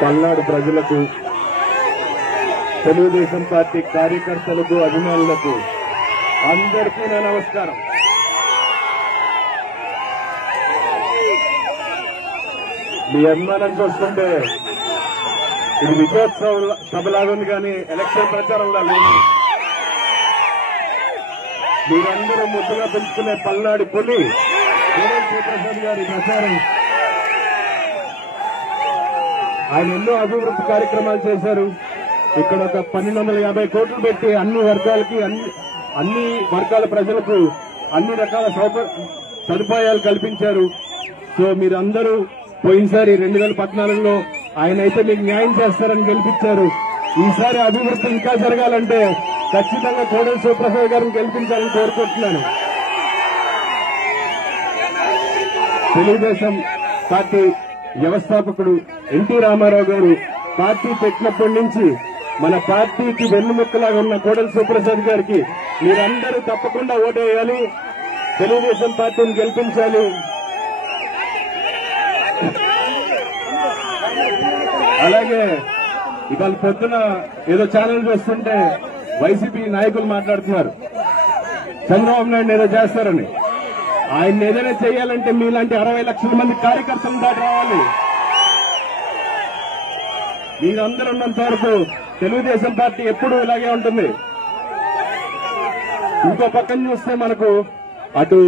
పల్నాడు ప్రజలకు, తెలుగుదేశం పార్టీ కార్యకర్తలకు, అభిమానులకు అందరికీ నా నమస్కారం. మీ అభిమానం చూస్తుంటే ఇది విజయోత్సవ సభలాగా ఉంది, కానీ ఎలక్షన్ ప్రచారంలా లేదు. మీరందరూ ముద్దుగా పెంచుకునే పల్నాడు పులి శివప్రసాద్ గారి ప్రచారం. ఆయన ఎన్నో అభివృద్ధి కార్యక్రమాలు చేశారు. ఇక్కడ ఒక 1250 కోట్లు పెట్టి అన్ని వర్గాలకి, అన్ని వర్గాల ప్రజలకు అన్ని రకాల సదుపాయాలు కల్పించారు. సో మీరందరూ పోయినసారి 2014లో ఆయన అయితే మీకు న్యాయం చేస్తారని గెలిపించారు. ఈసారి అభివృద్ధి ఇంకా జరగాలంటే ఖచ్చితంగా కోడెల శివప్రసాద్ గారిని గెలిపించాలని కోరుకుంటున్నాను. తెలుగుదేశం పార్టీ వ్యవస్థాపకుడు ఎన్టీ రామారావు గారు పార్టీ పెట్టినప్పటి నుంచి మన పార్టీకి వెన్నుముక్కలాగా ఉన్న కోడెల శివప్రసాద్ గారికి మీరందరూ తప్పకుండా ఓటేయాలి, తెలుగుదేశం పార్టీని గెలిపించాలి. అలాగే ఇవాళ పొద్దున ఏదో ఛానల్ చూస్తుంటే వైసీపీ నాయకులు మాట్లాడుతున్నారు, చంద్రబాబు నాయుడు ఏదో చేస్తారని. ఆయన ఏదైనా చేయాలంటే మీలాంటి 60 లక్షల మంది కార్యకర్తలను దాటి రావాలి. మీరందరూ ఉన్నంత వరకు తెలుగుదేశం పార్టీ ఎప్పుడూ ఇలాగే ఉంటుంది. ఇంకో పక్కన చూస్తే మనకు అటు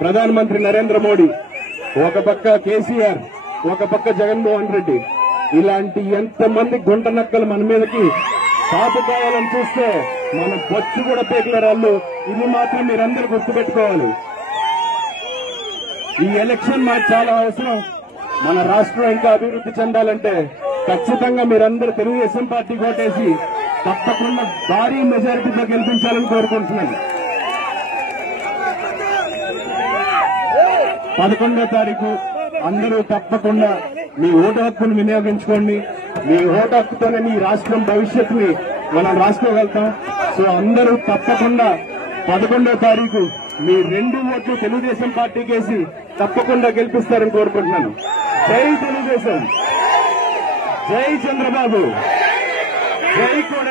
ప్రధానమంత్రి నరేంద్ర మోడీ, ఒక పక్క కేసీఆర్, ఒక పక్క జగన్మోహన్ రెడ్డి, ఇలాంటి ఎంతమంది గుంట నక్కలు మన మీదకి కాపుకోవాలని చూస్తే మన బొచ్చు కూడా పేకల రాళ్ళు. ఇది మాత్రం మీరందరూ గుర్తుపెట్టుకోవాలి. ఈ ఎలక్షన్ మాకు చాలా అవసరం. మన రాష్ట్రం ఇంకా అభివృద్ధి చెందాలంటే ఖచ్చితంగా మీరందరూ తెలుగుదేశం పార్టీ ఓటేసి తప్పకుండా భారీ మెజారిటీతో గెలిపించాలని కోరుకుంటున్నాను. 11వ తారీఖు అందరూ తప్పకుండా మీ ఓటు హక్కును వినియోగించుకోండి. మీ ఓటు హక్కుతోనే మీ రాష్ట్రం భవిష్యత్తుని మనం రాసుకోగలుగుతాం. సో అందరూ తప్పకుండా 11వ తారీఖు మీ 2 ఓట్లు తెలుగుదేశం పార్టీకేసి తప్పకుండా గెలిపిస్తారని కోరుకుంటున్నాను. జై తెలుగుదేశం, జై చంద్రబాబు, జై కోడెల.